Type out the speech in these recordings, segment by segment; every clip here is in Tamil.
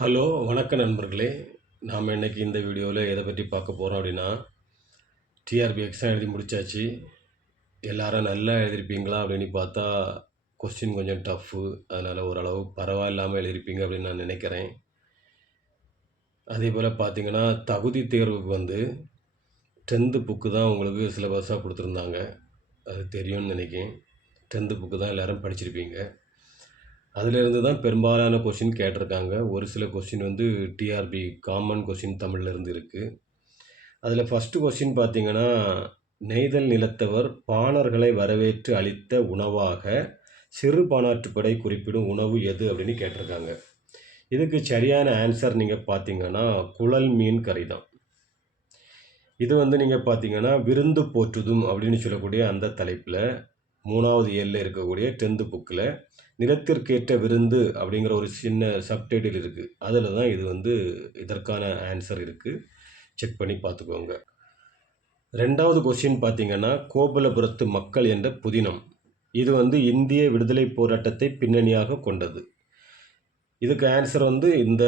ஹலோ வணக்கம் நண்பர்களே. நாம் இன்றைக்கி இந்த வீடியோவில் எதை பற்றி பார்க்க போகிறோம் அப்படின்னா டிஆர்பி எக்ஸாம் எழுதி முடிச்சாச்சு. எல்லாரும் நல்லா எழுதியிருப்பீங்களா அப்படின்னு பார்த்தா கொஸ்டின் கொஞ்சம் டஃப்பு அதனால் ஓரளவு பரவாயில்லாமல் எழுதிருப்பீங்க அப்படின்னு நான் நினைக்கிறேன். அதே போல் பார்த்தீங்கன்னா தகுதி தேர்வுக்கு வந்து டென்த்து புக்கு தான் உங்களுக்கு சிலபஸாக கொடுத்துருந்தாங்க. அது தெரியும்னு நினைக்கிறேன். டென்த்து புக்கு தான் எல்லோரும் படிச்சிருப்பீங்க. அதிலிருந்து தான் பெரும்பாலான கொஷின் கேட்டிருக்காங்க. ஒரு சில கொஷின் வந்து டிஆர்பி காமன் கொஷின் தமிழ்லேருந்து இருக்குது அதில் ஃபஸ்ட்டு கொஷின் பார்த்தீங்கன்னா நெய்தல் நிலத்தவர் பாணர்களை வரவேற்று அளித்த உணவாக சிறு பாணாற்றுப்படை குறிப்பிடும் உணவு எது அப்படின்னு கேட்டிருக்காங்க. இதுக்கு சரியான ஆன்சர் நீங்கள் பார்த்தீங்கன்னா குழல் மீன் கறி தான். இது வந்து நீங்கள் பார்த்தீங்கன்னா விருந்து போற்றுதும் அப்படின்னு சொல்லக்கூடிய அந்த தலைப்பில் மூணாவது ஏழில் இருக்கக்கூடிய டென்த்து புக்கில் நிலத்திற்கேற்ற விருந்து அப்படிங்கிற ஒரு சின்ன சப்டைட்டில் இருக்குது அதில் தான் இது வந்து இதற்கான ஆன்சர் இருக்குது செக் பண்ணி பார்த்துக்கோங்க. ரெண்டாவது கொஸ்டின் பார்த்தீங்கன்னா கோபலபுரத்து மக்கள் என்ற புதினம். இது வந்து இந்திய விடுதலை போராட்டத்தை பின்னணியாக கொண்டது. இதுக்கு ஆன்சர் வந்து இந்த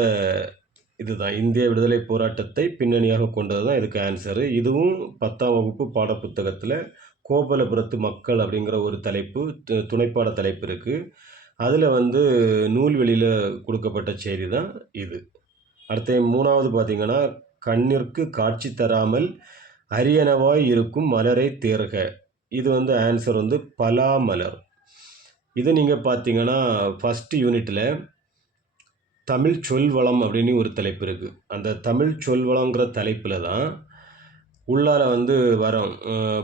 இதுதான். இந்திய விடுதலை போராட்டத்தை பின்னணியாக கொண்டது தான் இதுக்கு ஆன்சரு இதுவும் பத்தாம் வகுப்பு பாடப்புத்தகத்தில் கோபலபுரத்து மக்கள் அப்படிங்கிற ஒரு தலைப்பு து- துணைப்பாட தலைப்பு இருக்குது அதில் வந்து நூல்வெளியில் கொடுக்கப்பட்ட செய்தி தான் இது. அடுத்த மூணாவது பார்த்தீங்கன்னா கண்ணிற்கு காட்சி தராமல் அரியனவாய் இருக்கும் மலரை தேர்க. இது வந்து ஆன்சர் வந்து பலா மலர் இது நீங்கள் பார்த்தீங்கன்னா ஃபஸ்ட்டு யூனிட்டில் தமிழ் சொல்வளம் அப்படின்னு ஒரு தலைப்பு இருக்குது அந்த தமிழ் சொல்வளங்கிற தலைப்பில் தான் உள்ளார வந்து வரும்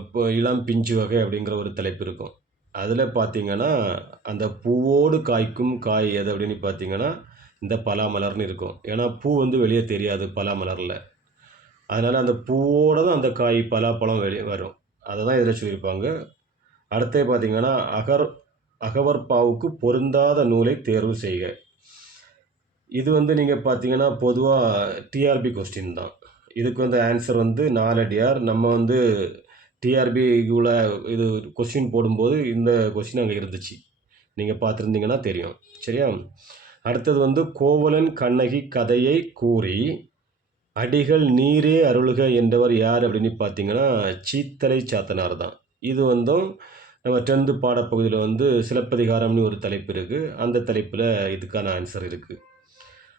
இப்போ இளம் பிஞ்சு வகை அப்படிங்கிற ஒரு தலைப்பு இருக்கும். அதில் பார்த்தீங்கன்னா அந்த பூவோடு காய்க்கும் காய் எது அப்படின்னு பார்த்தீங்கன்னா இந்த பலாமலர்னு இருக்கும். ஏன்னா பூ வந்து வெளியே தெரியாது பலாமலரில். அதனால் அந்த பூவோடு தான் அந்த காய் பலாப்பழம் வெளியே வரும். அதை தான் இதில் சொல்லியிருப்பாங்க. அடுத்தது பார்த்தீங்கன்னா அகர் அகவற்பாவுக்கு பொருந்தாத நூலை தேர்வு செய்க. இது வந்து நீங்கள் பார்த்தீங்கன்னா பொதுவாக டிஆர்பி கொஸ்டின் தான். இதுக்கு வந்து ஆன்சர் வந்து நாலடியார். நம்ம வந்து டிஆர்பிக்குள்ள இது கொஸ்டின் போடும்போது இந்த கொஸ்டின் அங்கே இருந்துச்சு. நீங்கள் பார்த்துருந்தீங்கன்னா தெரியும். சரியா? அடுத்தது வந்து கோவலன் கண்ணகி கதையை கூறி அடிகள் நீரே அருள்க என்றவர் யார் அப்படின்னு பார்த்தீங்கன்னா சீத்தலை சாத்தனார் தான். இது வந்தும் நம்ம டென்த்து பாடப்பகுதியில் வந்து சிலப்பதிகாரம்னு ஒரு தலைப்பு இருக்குது அந்த தலைப்பில் இதுக்கான ஆன்சர் இருக்குது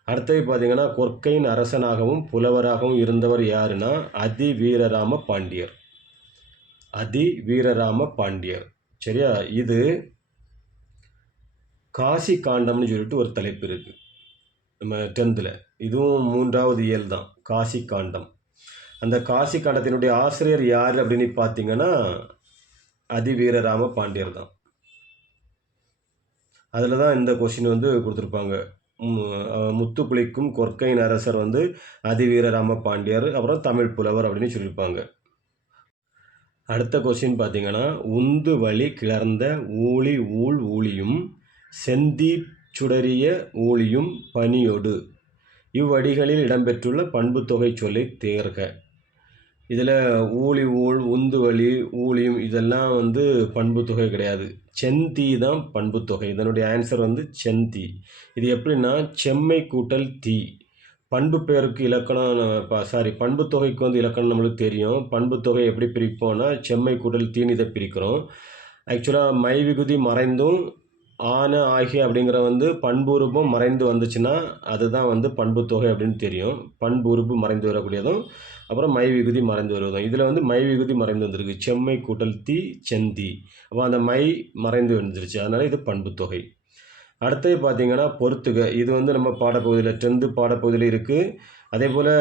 அடுத்தது பார்த்தீங்கன்னா கொற்கையின் அரசனாகவும் புலவராகவும் இருந்தவர் யாருன்னா அதி வீரராம பாண்டியர். அதி வீரராம பாண்டியர். சரியா? இது காசி காண்டம்னு சொல்லிட்டு ஒரு தலைப்பு இருக்குது நம்ம டென்த்தில் இதுவும் மூன்றாவது இயல் தான். காசி காண்டம் அந்த காசி காண்டத்தினுடைய ஆசிரியர் யார் அப்படின்னு பார்த்தீங்கன்னா அதி வீரராம பாண்டியர் தான். அதில் தான் இந்த கொஷின் வந்து கொடுத்துருப்பாங்க. முத்துக்குளிக்கும் கொற்கையின் அரசர் வந்து அதிவீரராம பாண்டியர் அப்புறம் தமிழ் புலவர் அப்படின்னு சொல்லியிருப்பாங்க. அடுத்த கொஸ்டின் பார்த்தீங்கன்னா உந்து வழி கிளர்ந்த ஊழி ஊழ் ஊழியும் செந்தி சுடரிய ஊழியும் பனியொடு. இவ்வடிகளில் இடம்பெற்றுள்ள பண்புத்தொகை சொல்லி தேர்க. இதில் ஊழி ஊழ் உந்து வழி ஊழியும் இதெல்லாம் வந்து பண்புத்தொகை கிடையாது. செந்தி தான் பண்புத்தொகை இதனுடைய ஆன்சர் வந்து செந்தி. இது எப்படின்னா செம்மை கூட்டல் தீ. பண்பு பெயருக்கு இலக்கணம் சாரி பண்புத்தொகைக்கு வந்து இலக்கணம் நம்மளுக்கு தெரியும். பண்புத்தொகை எப்படி பிரிப்போம்னா செம்மை கூட்டல் தீனிதை இதை பிரிக்கிறோம். ஆக்சுவலாக மை விகுதி மறைந்தும் ஆன ஆகிய அப்படிங்கிற வந்து பண்புருபம் மறைந்து வந்துச்சுன்னா அதுதான் வந்து பண்புத்தொகை அப்படின்னு தெரியும். பண்புருப்பு மறைந்து வரக்கூடியதும் அப்புறம் மை விகுதி மறைந்து வருவதும். இதில் வந்து மை விகுதி மறைந்து வந்திருக்கு. செம்மை கூட்டல் தீ செந்தி. அப்போ அந்த மை மறைந்து வந்துருச்சு. அதனால் இது பண்புத்தொகை அடுத்தது பார்த்தீங்கன்னா பொறுத்துக. இது வந்து நம்ம பாடப்பகுதியில் டென்த்து பாடப்பகுதியில் இருக்குது அதே போல்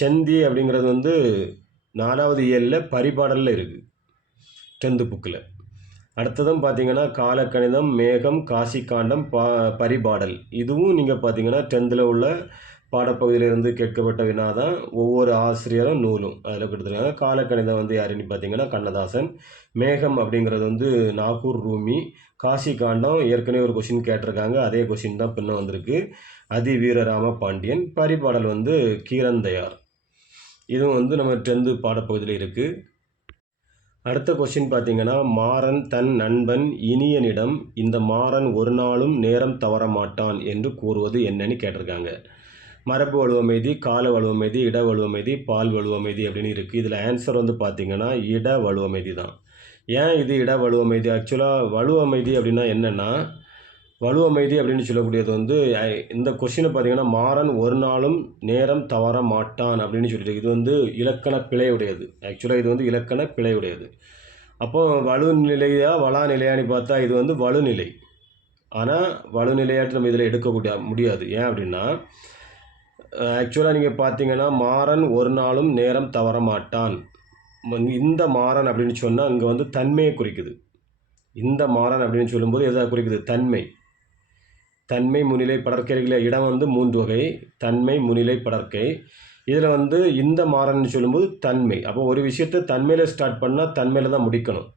செந்தி அப்படிங்கிறது வந்து நாலாவது இயலில் பரிபாடலில் இருக்குது டென்த்து புக்கில் அடுத்ததும் பார்த்தீங்கன்னா காலக்கணிதம் மேகம் காசி காண்டம் பா பரிபாடல். இதுவும் நீங்கள் பார்த்தீங்கன்னா டென்த்தில் உள்ள பாடப்பகுதியிலிருந்து கேட்கப்பட்ட வினா தான் ஒவ்வொரு ஆசிரியரும் நூலும். அதில் கொடுத்துருக்காங்க. காலக்கணிதம் வந்து யாருன்னு பார்த்தீங்கன்னா கண்ணதாசன். மேகம் அப்படிங்கிறது வந்து நாகூர் ரூமி. காசி காண்டம் ஏற்கனவே ஒரு கொஷின் கேட்டிருக்காங்க. அதே கொஷின் தான் பின்ன வந்திருக்கு. அதி வீரராம பாண்டியன் பரிபாடல் வந்து கீரந்தையார். இதுவும் வந்து நம்ம டென்த்து பாடப்பகுதியில் இருக்குது அடுத்த கொஸ்டின் பார்த்தீங்கன்னா மாறன் தன் நண்பன் இனியனிடம் இந்த மாறன் ஒரு நாளும் நேரம் தவற மாட்டான் என்று கூறுவது என்னன்னு கேட்டிருக்காங்க. மரபு வலுவமைதி கால வலுவமைதி இட வலுவமைதி பால் வலுவமைதி அப்படின்னு இருக்குது இதில் ஆன்சர் வந்து பார்த்திங்கன்னா இட வலுவமைதி தான். ஏன் இது இட வலுவமைதி? ஆக்சுவலாக வலுவமைதி அப்படின்னா என்னென்னா வலுவமைதி அப்படின்னு சொல்லக்கூடியது வந்து இந்த கொஷினை பார்த்தீங்கன்னா மாறன் ஒரு நாளும் நேரம் தவற மாட்டான் அப்படின்னு சொல்லிட்டு இது வந்து இலக்கண பிழையுடையது. ஆக்சுவலாக இது வந்து இலக்கண பிழையுடையது. அப்போ வலு நிலையா வளா நிலையான்னு பார்த்தா இது வந்து வலுநிலை. ஆனால் வலுநிலையாட்டு நம்ம இதில் எடுக்கக்கூடிய முடியாது. ஏன் அப்படின்னா ஆக்சுவலாக நீங்கள் பார்த்தீங்கன்னா மாறன் ஒரு நாளும் நேரம் தவற மாட்டான் இந்த மாறன் அப்படின்னு சொன்னால் இங்கே வந்து தன்மையை குறிக்குது. இந்த மாறன் அப்படின்னு சொல்லும்போது எதை குறிக்குது? தன்மை. தன்மை முன்னிலை படற்கைகளில் இடம் வந்து மூன்று வகை. தன்மை முன்னிலை படற்கை. இதில் வந்து இந்த மாறன்னு சொல்லும்போது தன்மை. அப்போ ஒரு விஷயத்தை தன்மையில் ஸ்டார்ட் பண்ணால் தன்மையில் தான் முடிக்கணும்.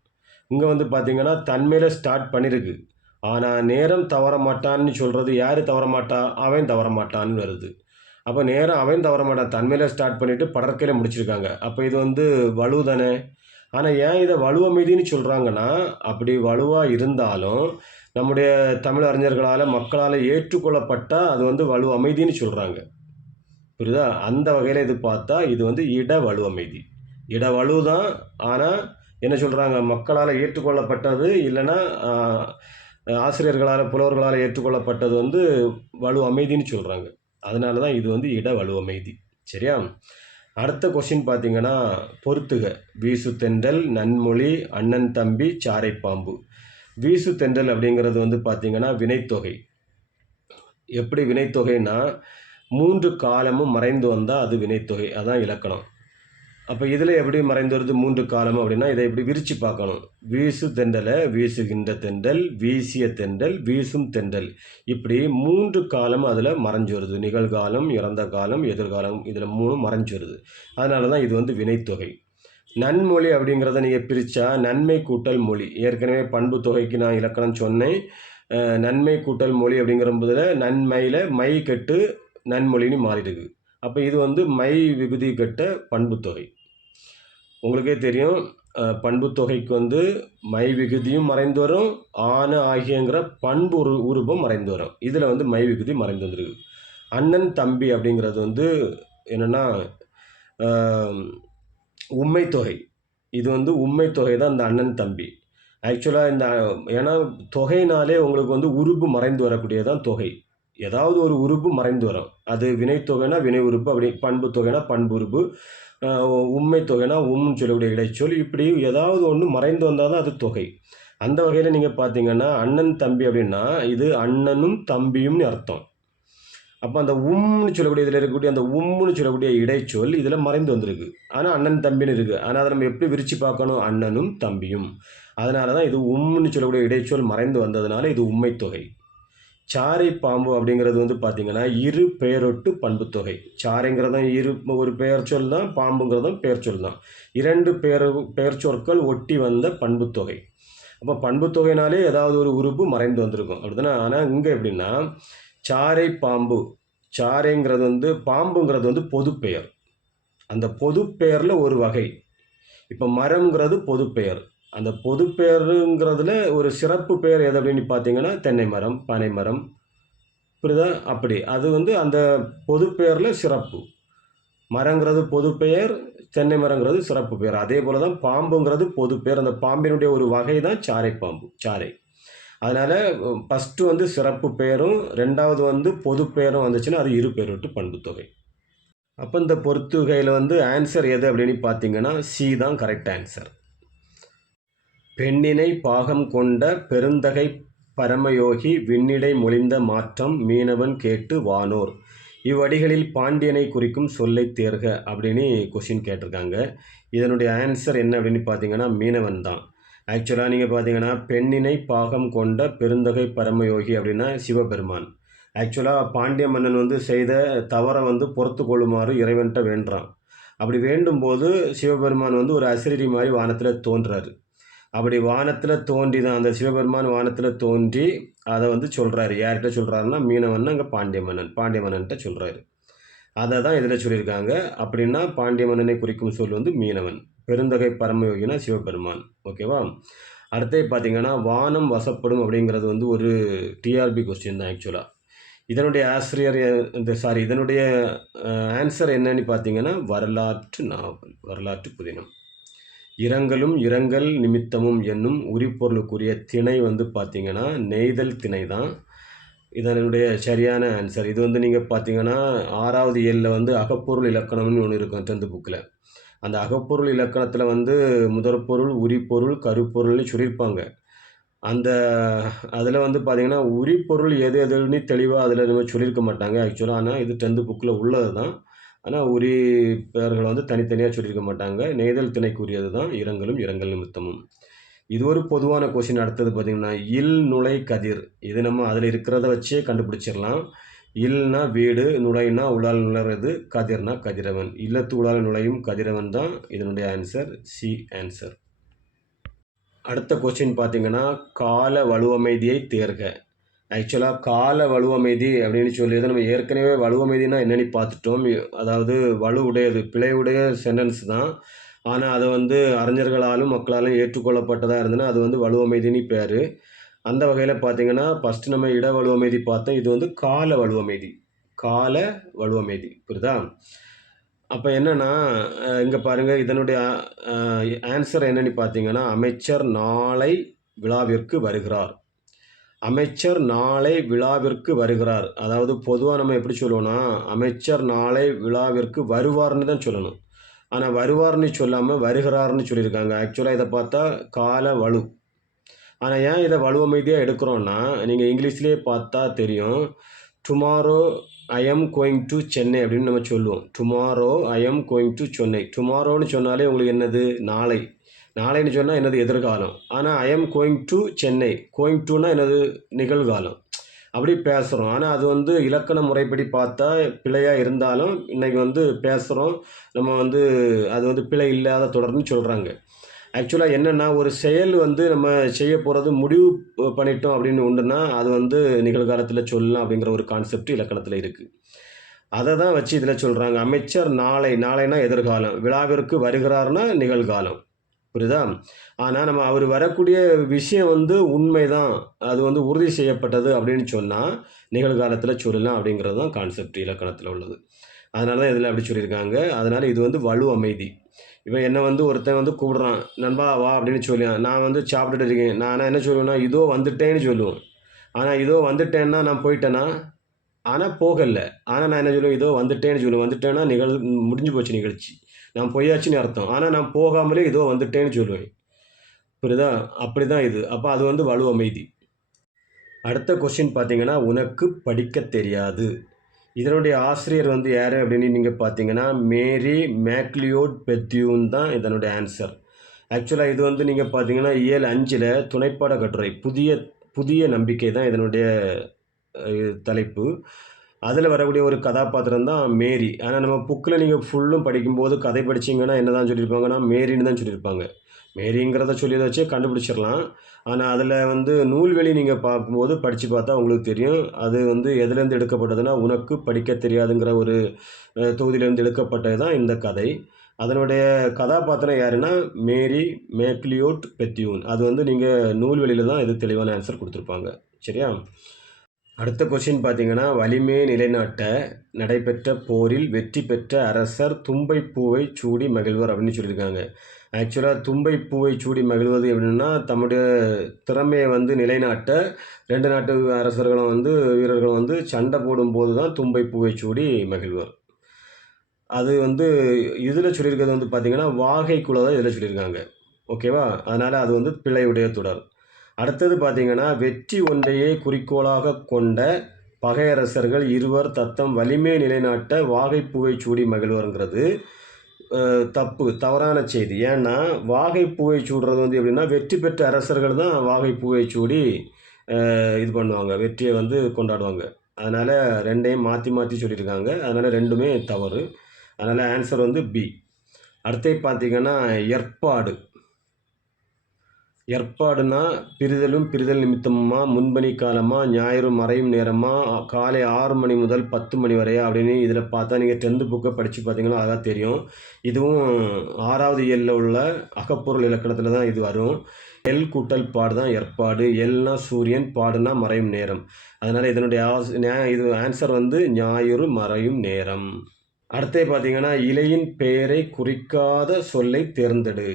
இங்கே வந்து பார்த்திங்கன்னா தன்மையில் ஸ்டார்ட் பண்ணியிருக்கு ஆனால் நேரம் தவற மாட்டான்னு சொல்கிறது யார் தவற மாட்டா அவன் தவற மாட்டான்னு வருது. அப்போ நேரம் அவன் தவற மாட்டான் தன்மையில் ஸ்டார்ட் பண்ணிவிட்டு படற்கையில் முடிச்சிருக்காங்க. அப்போ இது வந்து வலு தானே? ஆனால் ஏன் இதை வலுவமைதின்னு சொல்கிறாங்கன்னா அப்படி வலுவாக இருந்தாலும் நம்முடைய தமிழ் அறிஞர்களால் மக்களால் ஏற்றுக்கொள்ளப்பட்டால் அது வந்து வலு அமைதின்னு சொல்கிறாங்க புரியுதா? அந்த வகையில் இது பார்த்தா இது வந்து இட வலு அமைதி. இட வலு தான் ஆனால் என்ன சொல்கிறாங்க மக்களால் ஏற்றுக்கொள்ளப்பட்டது இல்லைன்னா ஆசிரியர்களால் புலவர்களால் ஏற்றுக்கொள்ளப்பட்டது வந்து வலு அமைதின்னு சொல்கிறாங்க அதனால தான் இது வந்து இட வலுவமைதி. சரியா? அடுத்த கொஸ்டின் பார்த்தீங்கன்னா பொறுத்துக. வீசு தென்றல் நன்மொழி அண்ணன் தம்பி சாரை பாம்பு. வீசு தென்றல் அப்படிங்கிறது வந்து பார்த்தீங்கன்னா வினைத்தொகை. எப்படி வினைத்தொகைன்னா மூன்று காலமும் மறைந்து வந்தால் அது வினைத்தொகை. அதான் இலக்கணம். அப்போ இதில் எப்படி மறைந்து வருது மூன்று காலம் அப்படின்னா இதை எப்படி விரித்து பார்க்கணும்? வீசு தென்றலை வீசுகின்ற தென்றல் வீசிய தென்றல் வீசும் தென்றல் இப்படி மூன்று காலம் அதில் மறைஞ்சு வருது நிகழ்காலம் இறந்த காலம் எதிர்காலம் இதில் மூணு மறைஞ்சு வருது அதனால தான் இது வந்து வினைத்தொகை. நன்மொழி அப்படிங்கிறத நீங்கள் பிரித்தா நன்மை கூட்டல் மொழி. ஏற்கனவே பண்பு தொகைக்கு நான் இலக்கணம் சொன்னேன். நன்மை கூட்டல் மொழி அப்படிங்கிற போதில் நன்மையில் மை கெட்டு நன்மொழின்னு மாறிடுது. அப்போ இது வந்து மை விகுதி கெட்ட பண்பு தொகை. உங்களுக்கே தெரியும் பண்புத்தொகைக்கு வந்து மை விகுதியும் மறைந்து வரும் ஆன ஆகியங்கிற பண்பு உரு உருவம் மறைந்து வரும். இதில் வந்து மை விகுதி மறைந்து வந்துருக்கு. அண்ணன் தம்பி அப்படிங்கிறது வந்து என்னென்னா உண்மை தொகை. இது வந்து உண்மை தொகை தான் இந்த அண்ணன் தம்பி. ஆக்சுவலாக இந்த ஏன்னா தொகைனாலே உங்களுக்கு வந்து உருபு மறைந்து வரக்கூடியதான் தொகை. ஏதாவது ஒரு உறுப்பு மறைந்து வரும். அது வினை தொகைனா வினை உறுப்பு அப்படி பண்பு தொகைனா பண்பு உறுப்பு உண்மை தொகைனா உம்னு சொல்லக்கூடிய இடைச்சொல். இப்படி ஏதாவது ஒன்று மறைந்து வந்தால் தான் அது தொகை. அந்த வகையில் நீங்கள் பார்த்தீங்கன்னா அண்ணன் தம்பி அப்படின்னா இது அண்ணனும் தம்பியும்னு அர்த்தம். அப்போ அந்த உம்னு சொல்லக்கூடிய இதில் இருக்கக்கூடிய அந்த உம்னு சொல்லக்கூடிய இடைச்சொல் இதில் மறைந்து வந்திருக்கு. ஆனால் அண்ணன் தம்பின்னு இருக்குது ஆனால் அதை நம்ம எப்படி விரித்து பார்க்கணும்? அண்ணனும் தம்பியும். அதனால தான் இது உம்னு சொல்லக்கூடிய இடைச்சொல் மறைந்து வந்ததுனால இது உண்மை தொகை. சாரை பாம்பு அப்படிங்கிறது வந்து பார்த்தீங்கன்னா இரு பெயரொட்டு பண்புத்தொகை சாரைங்கிறதும் இரு ஒரு பெயர் சொல் தான் பாம்புங்கிறதும் பெயர் சொல் தான். இரண்டு பெயர் பெயர் சொற்கள் ஒட்டி வந்த பண்புத்தொகை அப்போ பண்புத்தொகைனாலே ஏதாவது ஒரு உறுப்பு மறைந்து வந்திருக்கும். அப்படிதானே ஆனால் இங்கே எப்படின்னா சாரை பாம்பு சாரைங்கிறது வந்து பாம்புங்கிறது வந்து பொதுப்பெயர் அந்த பொதுப்பெயரில் ஒரு வகை. இப்போ மரம்ங்கிறது பொதுப்பெயர் அந்த பொதுப்பெயருங்கிறதுல ஒரு சிறப்பு பெயர் எது அப்படின்னு பார்த்தீங்கன்னா தென்னை மரம் பனை மரம். புரியுதா? அப்படி. அது வந்து அந்த பொதுப்பெயரில் சிறப்பு. மரங்கிறது பொதுப்பெயர் தென்னை மரங்கிறது சிறப்பு பெயர் அதே போல் தான் பாம்புங்கிறது பொதுப்பெயர் அந்த பாம்பினுடைய ஒரு வகை தான் சாரை பாம்பு சாரை அதனால் ஃபஸ்ட்டு வந்து சிறப்பு பெயரும் ரெண்டாவது வந்து பொது பெயரும் வந்துச்சுன்னா அது இரு பெயர் விட்டு பண்புத்தொகை அப்போ இந்த பொறுத்துகையில் வந்து ஆன்சர் எது அப்படின்னு பார்த்தீங்கன்னா சி தான் கரெக்ட் ஆன்சர் பெண்ணினை பாகம் கொண்ட பெருந்தகை பரமயோகி விண்ணிடை மொழிந்த மாற்றம் மீனவன் கேட்டு வானோர். இவ்வடிகளில் பாண்டியனை குறிக்கும் சொல்லை தேர்க அப்படின்னு கொஷின் கேட்டிருக்காங்க. இதனுடைய ஆன்சர் என்ன அப்படின்னு பார்த்தீங்கன்னா மீனவன் தான். ஆக்சுவலாக நீங்கள் பார்த்தீங்கன்னா பெண்ணினை பாகம் கொண்ட பெருந்தகை பரமயோகி அப்படின்னா சிவபெருமான். ஆக்சுவலாக பாண்டிய மன்னன் வந்து செய்த தவறை வந்து பொறுத்து கொள்ளுமாறு இறைவன்கிட்ட வேண்டுறான் அப்படி வேண்டும் போது சிவபெருமான் வந்து ஒரு அசிரி மாதிரி வானத்தில் தோன்றாரு. அப்படி வானத்தில் தோன்றி தான் அந்த சிவபெருமான் வானத்தில் தோன்றி அதை வந்து சொல்கிறாரு யார்கிட்ட சொல்கிறாருன்னா மீனவன் அங்கே பாண்டிய மன்னன் பாண்டிய மன்னன்ட்ட சொல்கிறாரு அதை தான் இதில் சொல்லியிருக்காங்க. அப்படின்னா பாண்டிய மன்னனை குறிக்கும் சொல் வந்து மீனவன். பெருந்தகை பரமயோகினா சிவபெருமான். ஓகேவா? அடுத்தது பார்த்தீங்கன்னா வானம் வசப்படும் அப்படிங்கிறது வந்து ஒரு டிஆர்பி கொஸ்டின் தான் ஆக்சுவலாக இதனுடைய ஆசிரியர் இந்த சாரி இதனுடைய ஆன்சர் என்னன்னு பார்த்தீங்கன்னா வரலாற்று நாவல் வரலாற்று புதினம். இரங்கலும் இரங்கல் நிமித்தமும் என்னும் உரிப்பொருளுக்குரிய திணை வந்து பார்த்திங்கன்னா நெய்தல் திணை தான் இதனுடைய சரியான ஆன்சர் இது வந்து நீங்கள் பார்த்தீங்கன்னா ஆறாவது ஏழில் வந்து அகப்பொருள் இலக்கணம்னு ஒன்று இருக்கும் டென்த்து புக்கில் அந்த அகப்பொருள் இலக்கணத்தில் வந்து முதற்பொருள் உரிப்பொருள் கருப்பொருள்னு சொல்லியிருப்பாங்க. அந்த அதில் வந்து பார்த்தீங்கன்னா உரிப்பொருள் எது எதுன்னு தெளிவாக அதில் நம்ம சொல்லியிருக்க மாட்டாங்க. ஆக்சுவலாக ஆனால் இது டென்த்து புக்கில் உள்ளது தான் ஆனால் உரி பெயர்களை வந்து தனித்தனியாக சொல்லியிருக்க மாட்டாங்க. நெய்தல் திணைக்குரியது தான் இரங்கலும் இரங்கல் நிமித்தமும். இது ஒரு பொதுவான கொஷின் அடுத்தது பார்த்திங்கன்னா இல் நுழை கதிர். இது நம்ம அதில் இருக்கிறத வச்சே கண்டுபிடிச்சிடலாம். இல்னா வீடு நுழைனா உலால் நுழைறது கதிர்னா கதிரவன். இல்லத்து உலால் நுழையும் கதிரவன் தான் இதனுடைய ஆன்சர் சி ஆன்சர் அடுத்த கொஸ்டின் பார்த்தீங்கன்னா கால வலுவமைதியை தேர்க. ஆக்சுவலாக கால வலுவமைதி அப்படின்னு சொல்லியது நம்ம ஏற்கனவே வலுவமைதினா என்னென்னு பார்த்துட்டோம். அதாவது வலு உடையது சென்டென்ஸ் தான். ஆனால் அதை வந்து அறிஞர்களாலும் மக்களாலும் ஏற்றுக்கொள்ளப்பட்டதாக இருந்ததுன்னா அது வந்து வலுவமைதின்னு பேர் அந்த வகையில் பார்த்தீங்கன்னா ஃபஸ்ட்டு நம்ம இட வலுவமைதி பார்த்தோம். இது வந்து கால வலுவமைதி. கால வலுவமைதி. புரியுதா? அப்போ என்னென்னா இங்கே பாருங்கள் இதனுடைய ஆன்சர் என்னென்னு பார்த்தீங்கன்னா அமைச்சர் நாளை விழாவிற்கு வருகிறார். அமைச்சர் நாளை விழாவிற்கு வருகிறார். அதாவது பொதுவாக நம்ம எப்படி சொல்லுவோம்னா அமைச்சர் நாளை விழாவிற்கு வருவார்னு தான் சொல்லணும். ஆனால் வருவார்னு சொல்லாமல் வருகிறார்னு சொல்லியிருக்காங்க. ஆக்சுவலாக இதை பார்த்தா கால வலு. ஆனால் ஏன் இதை வலுவமைதியாக எடுக்கிறோன்னா நீங்கள் இங்கிலீஷ்லேயே பார்த்தா தெரியும். Tomorrow I am going to Chennai அப்படின்னு நம்ம சொல்லுவோம். Tomorrow I am going to Chennai டுமாரோன்னு சொன்னாலே உங்களுக்கு என்னது? நாளை. நாளைன்னு சொன்னால் என்னது எதிர்காலம். ஆனால் I am going to Chennai going டுனா எனது நிகழ்காலம். அப்படி பேசுகிறோம் ஆனால் அது வந்து இலக்கண முறைப்படி பார்த்தா பிழையாக இருந்தாலும் இன்றைக்கி வந்து பேசுகிறோம் நம்ம வந்து அது வந்து பிழை இல்லாத தொடர்னு சொல்கிறாங்க ஆக்சுவலாக என்னென்னா ஒரு செயல் வந்து நம்ம செய்ய போகிறது முடிவு பண்ணிட்டோம் அப்படின்னு உண்டுன்னா அது வந்து நிகழ்காலத்தில் சொல்லலாம் அப்படிங்கிற ஒரு கான்செப்ட் இலக்கணத்தில் இருக்குது அதை தான் வச்சு இதில் சொல்கிறாங்க அமைச்சர் நாளை நாளைனா எதிர்காலம். விழாவிற்கு வருகிறார்னா நிகழ்காலம். புரியுதா? ஆனால் நம்ம அவர் வரக்கூடிய விஷயம் வந்து உண்மைதான். அது வந்து உறுதி செய்யப்பட்டது அப்படின்னு சொன்னால் நிகழ்காலத்தில் சொல்லலாம் அப்படிங்கிறது தான் கான்செப்ட் இலக்கணத்தில் உள்ளது. அதனால தான் இதில் அப்படி சொல்லியிருக்காங்க. அதனால் இது வந்து வலு அமைதி. இப்போ என்னை வந்து ஒருத்தன் வந்து கூப்பிடுறான் நண்பா வா அப்படின்னு சொல்லுவேன் நான் வந்து சாப்பிட்டுட்டு இருக்கேன். நான் என்ன சொல்லுவேன்னா இதோ வந்துட்டேன்னு சொல்லுவேன். ஆனால் இதோ வந்துட்டேன்னா நான் போயிட்டேன்னா ஆனால் போகலை. ஆனால் நான் என்ன சொல்லுவேன்? இதோ வந்துட்டேன்னு சொல்லுவேன். வந்துட்டேன்னா நிகழ் முடிஞ்சு போச்சு நிகழ்ச்சி. நான் பொய்யாச்சுன்னு அர்த்தம். ஆனால் நான் போகாமலே இதோ வந்துட்டேன்னு சொல்லுவேன். புரியுதா? அப்படி தான் இது. அப்போ அது வந்து வலு அமைதி. அடுத்த கொஸ்டின் பார்த்தீங்கன்னா உனக்கு படிக்க தெரியாது. இதனுடைய ஆசிரியர் வந்து யார் அப்படின்னு நீங்கள் பார்த்தீங்கன்னா மேரி மேக்லியோட் பெத்யூன் தான் இதனுடைய ஆன்சர் ஆக்சுவலாக இது வந்து நீங்கள் பார்த்தீங்கன்னா ஏழு அஞ்சில் துணைப்பாட கட்டுரை புதிய புதிய நம்பிக்கை தான் இதனுடைய தலைப்பு. அதில் வரக்கூடிய ஒரு கதாபாத்திரம் தான் மேரி. ஆனால் நம்ம புக்கில் நீங்கள் ஃபுல்லும் படிக்கும்போது கதை படிச்சீங்கன்னா என்ன தான் சொல்லியிருப்பாங்கன்னா மேரின்னு தான் சொல்லியிருப்பாங்க. மேரிங்கிறத சொல்லி வச்சே கண்டுபிடிச்சிடலாம். ஆனால் அதில் வந்து நூல்வெளி நீங்கள் பார்க்கும்போது படித்து பார்த்தா உங்களுக்கு தெரியும். அது வந்து எதுலேருந்து எடுக்கப்பட்டதுன்னா உனக்கு படிக்க தெரியாதுங்கிற ஒரு தொகுதியிலேருந்து எடுக்கப்பட்டது தான் இந்த கதை. அதனுடைய கதாபாத்திரம் யாருன்னா மேரி மேக்லியோட் பெத்தியூன். அது வந்து நீங்கள் நூல்வெளியில் தான் இது தெளிவான ஆன்சர் கொடுத்துருப்பாங்க. சரியா? அடுத்த கொஸ்டின் பார்த்தீங்கன்னா வலிமையை நிலைநாட்ட நடைபெற்ற போரில் வெற்றி பெற்ற அரசர் தும்பை பூவை சூடி மகிழ்வர் அப்படின்னு சொல்லியிருக்காங்க. ஆக்சுவலாக தும்பை பூவை சூடி மகிழ்வது எப்படின்னா தம்முடைய திறமையை வந்து நிலைநாட்ட ரெண்டு நாட்டு அரசர்களும் வந்து வீரர்களும் வந்து சண்டை போடும்போது தான் தும்பை பூவை சூடி மகிழ்வர். அது வந்து இதில் சொல்லியிருக்கிறது வந்து பார்த்தீங்கன்னா வாகை குல தான் இதில் சொல்லியிருக்காங்க. ஓகேவா அதனால் அது வந்து பிழையுடைய தொடர். அடுத்தது பார்த்திங்கன்னா வெற்றி ஒன்றையே குறிக்கோளாக கொண்ட பகையரசர்கள் இருவர் தத்தம் வலிமை நிலைநாட்ட வாகைப்பூவை சூடி மகிழ்வருங்கிறது. தப்பு தவறான செய்தி. ஏன்னா வாகைப்பூவை சூடுறது வந்து எப்படின்னா வெற்றி பெற்ற அரசர்கள் தான் வாகைப்பூவை சூடி இது பண்ணுவாங்க வெற்றியை வந்து கொண்டாடுவாங்க. அதனால் ரெண்டையும் மாற்றி மாற்றி சொல்லியிருக்காங்க. அதனால் ரெண்டுமே தவறு. அதனால் ஆன்சர் வந்து பி அடுத்து பார்த்திங்கன்னா ஏற்பாடு. ஏற்பாடுனா பிரிதலும் பிரிதல் நிமித்தமாக முன்பணி காலமாக ஞாயிறு மறையும் நேரமாக காலை ஆறு மணி முதல் பத்து மணி வரையா? அப்படின்னு இதில் பார்த்தா நீங்கள் டென்த்து புக்கை படித்து பார்த்தீங்கன்னா அழகாக தெரியும். இதுவும் ஆறாவது இயலில் உள்ள அகப்பொருள் இலக்கணத்தில் தான் இது வரும். எல் கூட்டல் பாடு தான் ஏற்பாடு. எல்னா சூரியன் பாடுனா மறையும் நேரம். அதனால் இதனுடைய ஆஸ்- இது ஆன்சர் வந்து ஞாயிறு மறையும் நேரம். அடுத்தே பார்த்தீங்கன்னா இலையின் பெயரை குறிக்காத சொல்லை தேர்ந்தெடு.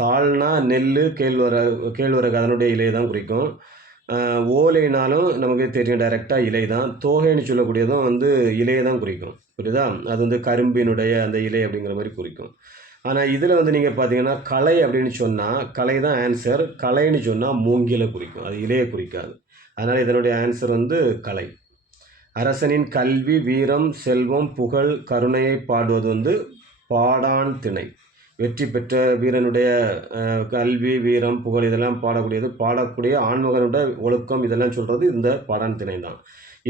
தாள்னா நெல் கேழ்வர கேழ்வரகு அதனுடைய இலை தான் குறிக்கும். ஓலைனாலும் நமக்கு தெரியும் டைரெக்டாக இலை தான். தோகைன்னு சொல்லக்கூடியதும் வந்து இலையை தான் குறிக்கும். புரியுதா? அது வந்து கரும்பினுடைய அந்த இலை அப்படிங்கிற மாதிரி குறிக்கும். ஆனால் இதில் வந்து நீங்கள் பார்த்தீங்கன்னா கலை அப்படின்னு சொன்னால் கலை தான் ஆன்சர் கலைன்னு சொன்னால் மூங்கிலை குறிக்கும். அது இலையை குறிக்காது. அதனால் இதனுடைய ஆன்சர் வந்து கலை அரசனின் கல்வி வீரம் செல்வம் புகழ் கருணையை பாடுவது வந்து பாடான் திணை. வெற்றி பெற்ற வீரனுடைய கல்வி வீரம் புகழ் இதெல்லாம் பாடக்கூடியது. பாடக்கூடிய ஆன்மகனுடைய ஒழுக்கம் இதெல்லாம் சொல்கிறது இந்த பாடான் திணை தான்.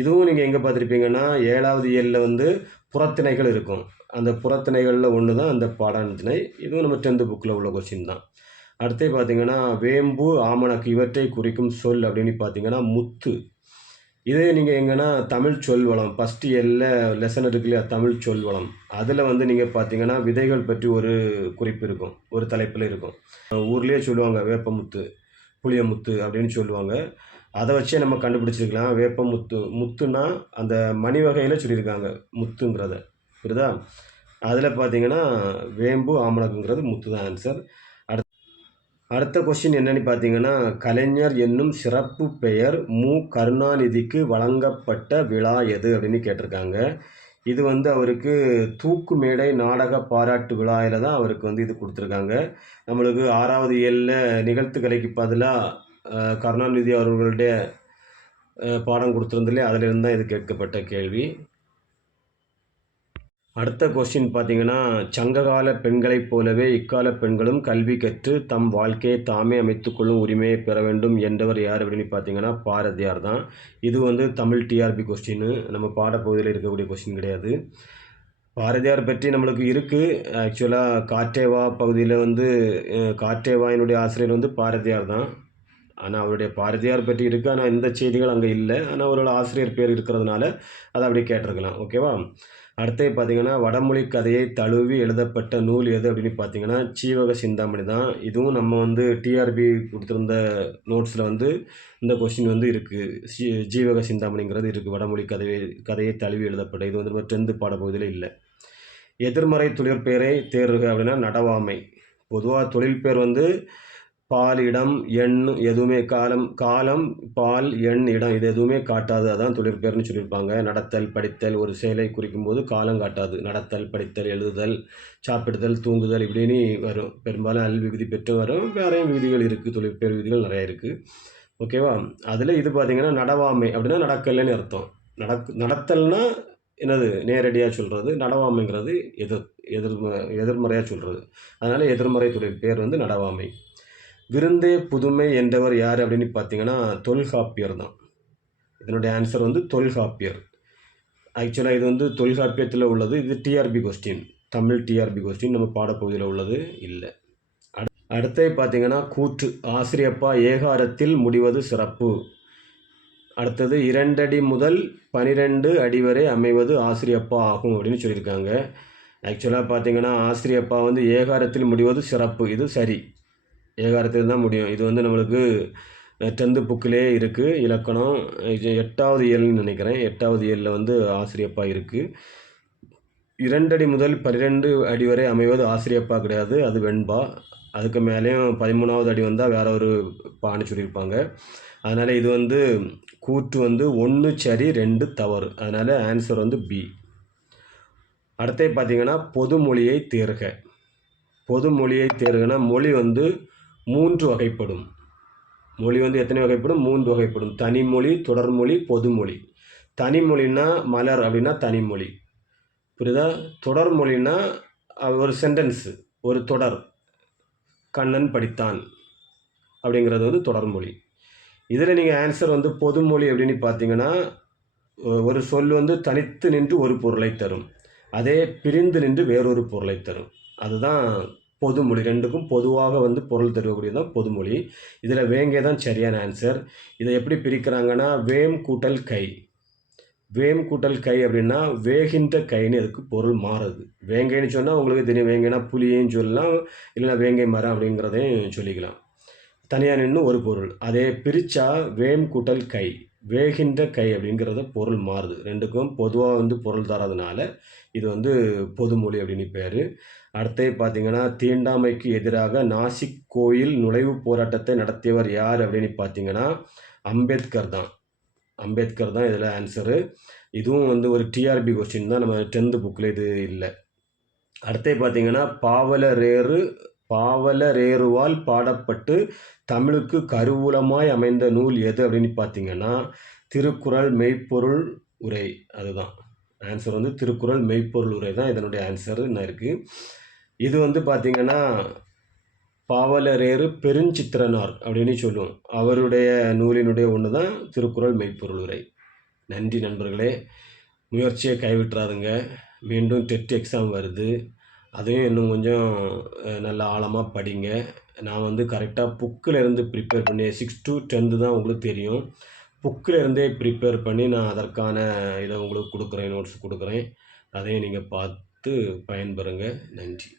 இதுவும் நீங்கள் எங்கே பார்த்துருப்பீங்கன்னா ஏழாவது இயலில் வந்து புறத்திணைகள் இருக்கும். அந்த புறத்திணைகளில் ஒன்று தான் அந்த பாடான் திணை இதுவும் நம்ம டென்த்து புக்கில் உள்ள கொஸ்டின் தான். அடுத்து பார்த்தீங்கன்னா வேம்பு ஆமணக்கு இவற்றை குறிக்கும் சொல் அப்படின்னு பார்த்தீங்கன்னா முத்து. இதே நீங்கள் எங்கன்னா தமிழ் சொல் வளம். ஃபஸ்ட்டு எல்ல லெசன் இருக்கு இல்லையா? தமிழ் சொல் வளம். அதில் வந்து நீங்கள் பார்த்தீங்கன்னா விதைகள் பற்றி ஒரு குறிப்பு இருக்கும். ஒரு தலைப்பில் இருக்கும். ஊர்லேயே சொல்லுவாங்க வேப்பமுத்து புளியமுத்து அப்படின்னு சொல்லுவாங்க. அதை வச்சே நம்ம கண்டுபிடிச்சிருக்கலாம். வேப்பமுத்து முத்துனா அந்த மணி வகையில் சொல்லியிருக்காங்க முத்துங்கிறத. புரியுதா? அதில் பார்த்தீங்கன்னா வேம்பு ஆமணக்குங்கிறது முத்து தான் ஆன்சர் அடுத்த கொஸ்டின் என்னன்னு பார்த்தீங்கன்னா கலைஞர் என்னும் சிறப்பு பெயர் மு. கருணாநிதிக்கு வழங்கப்பட்ட விழா எது அப்படின்னு கேட்டிருக்காங்க. இது வந்து அவருக்கு தூக்கு மேடை நாடக பாராட்டு விழாவில் தான் அவருக்கு வந்து இது கொடுத்துருக்காங்க. நம்மளுக்கு ஆறாவது ஏழில் நிகழ்த்துக்கலைக்கு பதிலாக கருணாநிதி அவர்களுடைய பாடம் கொடுத்துருந்தில்லையே அதிலிருந்து தான் இது கேட்கப்பட்ட கேள்வி. அடுத்த கொஸ்டின் பார்த்தீங்கன்னா சங்ககால பெண்களைப் போலவே இக்கால பெண்களும் கல்வி கற்று தம் வாழ்க்கையை தாமே அமைத்துக்கொள்ளும் உரிமையை பெற வேண்டும் என்றவர் யார் அப்படின்னு பார்த்தீங்கன்னா பாரதியார் தான். இது வந்து தமிழ் டிஆர்பி கொஸ்டின் நம்ம பாடப்பகுதியில் இருக்கக்கூடிய கொஸ்டின் கிடையாது. பாரதியார் பற்றி நம்மளுக்கு இருக்குது ஆக்சுவலாக காற்றேவா பகுதியில் வந்து அஹ், காற்றேவாயினுடைய ஆசிரியர் வந்து பாரதியார் தான். ஆனால் அவருடைய பாரதியார் பற்றி இருக்குது ஆனால் இந்த செய்திகள் அங்கே இல்லை. ஆனால் அவரோட ஆசிரியர் பேர் இருக்கிறதுனால அதை அப்படியே கேட்டிருக்கலாம். ஓகேவா அடுத்து பார்த்தீங்கன்னா வடமொழி கதையை தழுவி எழுதப்பட்ட நூல் எது அப்படின்னு பார்த்தீங்கன்னா சீவக சிந்தாமணி தான். இதுவும் நம்ம வந்து டிஆர்பி கொடுத்துருந்த நோட்ஸில் வந்து இந்த கொஸ்டின் வந்து இருக்குது சீ ஜீவக சிந்தாமணிங்கிறது இருக்குது வடமொழி கதையை கதையை தழுவி எழுதப்பட்ட. இது வந்து நம்ம டென்த்து பாடப்பகுதியில் இல்லை. எதிர்மறை தொழிற்பெயரை தேர்வுக அப்படின்னா நடவாமை. பொதுவாக தொழில் பேர் வந்து பால் இடம் எண் எதுவுமே காலம் காலம் பால் எண் இடம் இது எதுவுமே காட்டாது. அதான் தொழிற்பெயர்னு சொல்லியிருப்பாங்க. நடத்தல் படித்தல் ஒரு செயலை குறிக்கும் போது காலம் காட்டாது. நடத்தல் படித்தல் எழுதுதல் சாப்பிடுதல் தூங்குதல் இப்படின்னு வரும். பெரும்பாலும் அல் விகுதி பெற்று வரும். வேறையும் விகுதிகள் இருக்குது தொழிற்பெயர் விகுதிகள் நிறைய இருக்குது ஓகேவா? அதில் இது பார்த்திங்கன்னா நடவாமை அப்படின்னா நடக்கலைன்னு அர்த்தம். நடக் நடத்தல்னா என்னது? நேரடியாக சொல்கிறது நடவாமைங்கிறது எதிர் எதிர்ம எதிர்மறையாக சொல்கிறது அதனால் எதிர்மறை தொழிற்பெயர் வந்து நடவாமை. விருந்தே புதுமை என்றவர் யார் அப்படின்னு பார்த்தீங்கன்னா தொல்காப்பியர் தான். இதனுடைய ஆன்சர் வந்து தொல்காப்பியர் ஆக்சுவலாக இது வந்து தொல்காப்பியத்தில் உள்ளது. இது TRB question Tamil TRB question நம்ம பாடப்பகுதியில் உள்ளது இல்லை. அடு- அடுத்து பார்த்தீங்கன்னா கூற்று. ஆசிரியப்பா ஏகாரத்தில் முடிவது சிறப்பு. அடுத்தது இரண்டடி முதல் பனிரெண்டு அடி வரை அமைவது ஆசிரியப்பா ஆகும் அப்படின்னு சொல்லியிருக்காங்க. ஆக்சுவலாக பார்த்தீங்கன்னா ஆசிரியப்பா வந்து ஏகாரத்தில் முடிவது சிறப்பு. இது சரி. ஏகாரத்தில் தான் முடியும். இது வந்து நம்மளுக்கு டென்த்து புக்கிலே இருக்குது இலக்கணம் இது எட்டாவது இயல்னு நினைக்கிறேன். எட்டாவது இயலில் வந்து ஆசிரியப்பா இருக்குது இரண்டடி முதல் பன்னிரெண்டு அடி வரை அமைவது ஆசிரியப்பா கிடையாது. அது வெண்பா. அதுக்கு மேலேயும் பதிமூணாவது அடி வந்தால் வேற ஒரு பானை சொல்லியிருப்பாங்க. அதனால் இது வந்து கூற்று வந்து ஒன்று சரி ரெண்டு தவறு. அதனால் ஆன்சர் வந்து பி அடுத்தே பார்த்தீங்கன்னா பொதுமொழியை தேர்க. பொதுமொழியை தேர்கனா மொழி வந்து மூன்று வகைப்படும். மொழி வந்து எத்தனை வகைப்படும்? மூன்று வகைப்படும். தனிமொழி தொடர்மொழி பொதுமொழி. தனிமொழின்னா மலர் அப்படின்னா தனிமொழி. புரியுதா? தொடர்மொழின்னா ஒரு சென்டென்ஸு ஒரு தொடர். கண்ணன் படித்தான் அப்படிங்கிறது வந்து தொடர்மொழி. இதில் நீங்கள் ஆன்சர் வந்து பொதுமொழி அப்படின்னு பார்த்தீங்கன்னா ஒரு சொல் வந்து தனித்து நின்று ஒரு பொருளை தரும். அதே பிரிந்து நின்று வேறொரு பொருளை தரும். அதுதான் பொதுமொழி ரெண்டுக்கும் பொதுவாக வந்து பொருள் தருவக்கூடியது தான் பொதுமொழி. இதில் வேங்கை தான் சரியான ஆன்சர் இதை எப்படி பிரிக்கிறாங்கன்னா வேம் கூட்டல் கை. வேம் கூட்டல் கை அப்படின்னா வேகின்ற கைன்னு அதுக்கு பொருள் மாறுது. வேங்கைன்னு சொன்னால் உங்களுக்கு தெரியும் வேங்கைனா புலியும் சொல்லலாம் இல்லைன்னா வேங்கை மரம் அப்படிங்கிறதையும் சொல்லிக்கலாம். தனியாக நின்று ஒரு பொருள். அதே பிரித்தா வேம் கூட்டல் கை. வேகின்ற கை அப்படிங்கிறத பொருள் மாறுது. ரெண்டுக்கும் பொதுவாக வந்து பொருள் தராதனால இது வந்து பொதுமொழி அப்படின்னு பேர். அடுத்து பார்த்தீங்கன்னா தீண்டாமைக்கு எதிராக நாசிக் கோயில் நுழைவுப் போராட்டத்தை நடத்தியவர் யார் அப்படின்னு பார்த்தீங்கன்னா அம்பேத்கர் தான். அம்பேத்கர் தான் இதில் ஆன்சரு இதுவும் வந்து ஒரு டிஆர்பி கொஸ்டின் தான். நம்ம டென்த்து புக்கில் இது இல்லை. அடுத்து பார்த்தீங்கன்னா பாவலரேறு பாவலரேறுவால் பாடப்பட்டு தமிழுக்கு கருவூலமாய் அமைந்த நூல் எது அப்படின்னு பார்த்தீங்கன்னா திருக்குறள் மெய்ப்பொருள் உரை. அதுதான். ஆன்சர் வந்து திருக்குறள் மெய்ப்பொருள் உரை தான். இதனுடைய ஆன்சர் என்ன இருக்குது இது வந்து பார்த்தீங்கன்னா பாவலரேறு பெருஞ்சித்திரனார் அப்படின்னு சொல்லுவோம். அவருடைய நூலினுடைய ஒன்று தான் திருக்குறள் மெய்ப்பொருள் உரை. நன்றி நண்பர்களே. முயற்சியை கைவிட்டுறாதுங்க. மீண்டும் டெட் எக்ஸாம் வருது. அதையும் இன்னும் கொஞ்சம் நல்லா ஆழமாக படிங்க. நான் வந்து கரெக்டாக புக்கில் இருந்து ப்ரிப்பேர் பண்ணி சிக்ஸ் டு டென்த்து தான் உங்களுக்கு தெரியும். புக்கில் இருந்தே ப்ரிப்பேர் பண்ணி நான் அதற்கான இதை உங்களுக்கு கொடுக்குறேன் நோட்ஸ் கொடுக்குறேன். அதையும் நீங்கள் பார்த்து பயன்பெறுங்க. நன்றி.